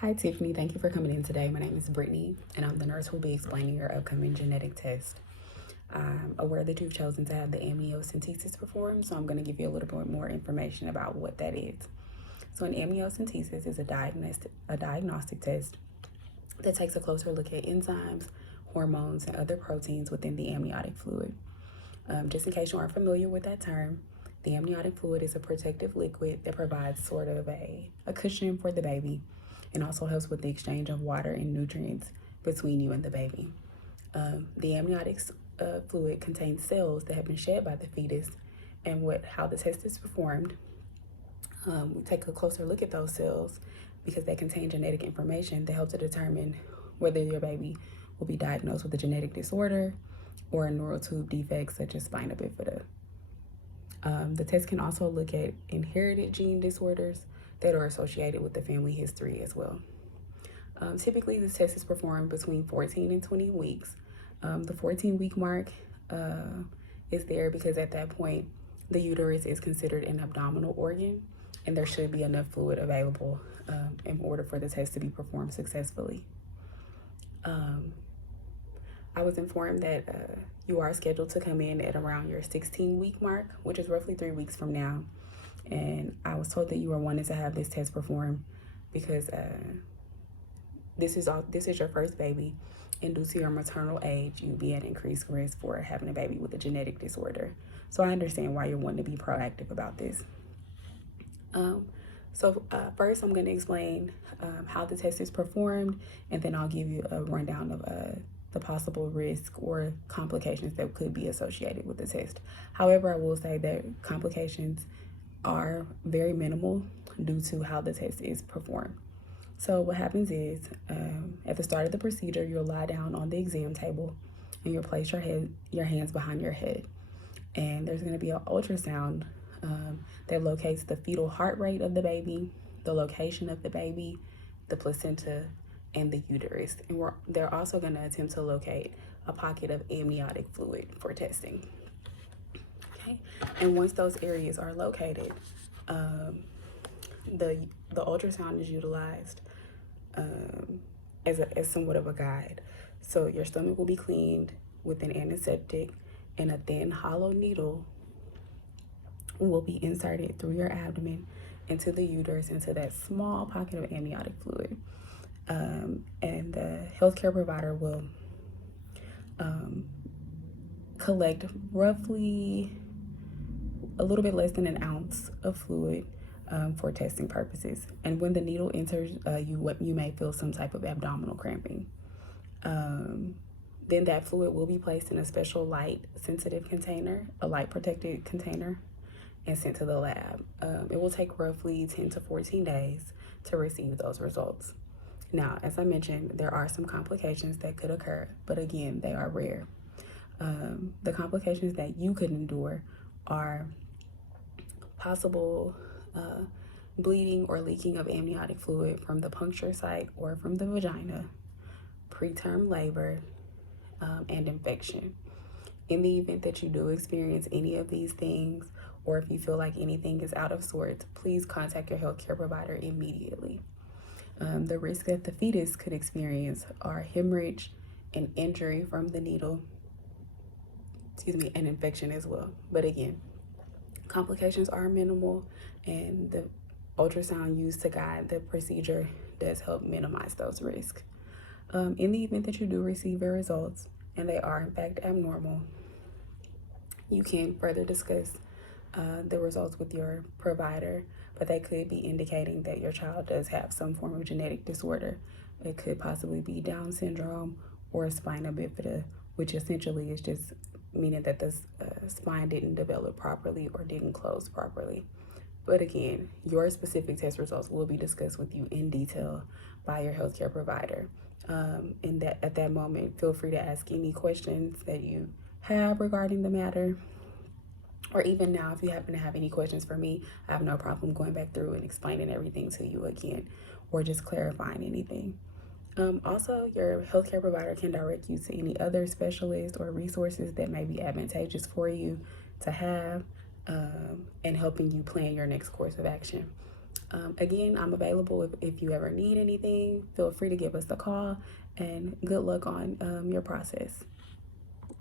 Hi, Tiffany. Thank you for coming in today. My name is Brittany, and I'm the nurse who will be explaining your upcoming genetic test. I'm aware that you've chosen to have the amniocentesis performed, so I'm going to give you a little bit more information about what that is. So, an amniocentesis is a diagnostic test that takes a closer look at enzymes, hormones, and other proteins within the amniotic fluid. Just in case you aren't familiar with that term, the amniotic fluid is a protective liquid that provides sort of a cushion for the baby and also helps with the exchange of water and nutrients between you and the baby. The amniotic fluid contains cells that have been shed by the fetus, and how the test is performed, we take a closer look at those cells because they contain genetic information that help to determine whether your baby will be diagnosed with a genetic disorder or a neural tube defect such as spina bifida. The test can also look at inherited gene disorders that are associated with the family history as well. Typically, this test is performed between 14 and 20 weeks. The 14-week mark is there because at that point, the uterus is considered an abdominal organ, and there should be enough fluid available in order for the test to be performed successfully. I was informed that you are scheduled to come in at around your 16-week mark, which is roughly 3 weeks from now. And I was told that you were wanting to have this test performed because this is your first baby, and due to your maternal age, you'd be at increased risk for having a baby with a genetic disorder. So I understand why you're wanting to be proactive about this. First, I'm going to explain how the test is performed, and then I'll give you a rundown of the possible risk or complications that could be associated with the test. However, I will say that complications are very minimal due to how the test is performed. So what happens is, at the start of the procedure, you'll lie down on the exam table and you'll place your hands behind your head. And there's going to be an ultrasound that locates the fetal heart rate of the baby, the location of the baby, the placenta, and the uterus. And they're also going to attempt to locate a pocket of amniotic fluid for testing. Okay, and once those areas are located, the ultrasound is utilized as somewhat of a guide. So your stomach will be cleaned with an antiseptic, and a thin hollow needle will be inserted through your abdomen into the uterus, into that small pocket of amniotic fluid. And the healthcare provider will collect roughly a little bit less than an ounce of fluid for testing purposes. And when the needle enters, you may feel some type of abdominal cramping. Then that fluid will be placed in a special light-sensitive container, a light-protected container, and sent to the lab. It will take roughly 10 to 14 days to receive those results. Now, as I mentioned, there are some complications that could occur, but again, they are rare. The complications that you could endure are possible bleeding or leaking of amniotic fluid from the puncture site or from the vagina, preterm labor, and infection. In the event that you do experience any of these things, or if you feel like anything is out of sorts, please contact your healthcare provider immediately. The risk that the fetus could experience are hemorrhage and injury from the needle, and infection as well. But again, complications are minimal, and the ultrasound used to guide the procedure does help minimize those risks. In the event that you do receive your results and they are in fact abnormal, you can further discuss the results with your provider, but they could be indicating that your child does have some form of genetic disorder. It could possibly be Down syndrome or spina bifida, which essentially is just meaning that the spine didn't develop properly or didn't close properly. But again, your specific test results will be discussed with you in detail by your healthcare provider. At that moment, feel free to ask any questions that you have regarding the matter. Or even now, if you happen to have any questions for me, I have no problem going back through and explaining everything to you again, or just clarifying anything. Also, your healthcare provider can direct you to any other specialists or resources that may be advantageous for you to have in helping you plan your next course of action. Again, I'm available if you ever need anything. Feel free to give us a call, and good luck on your process.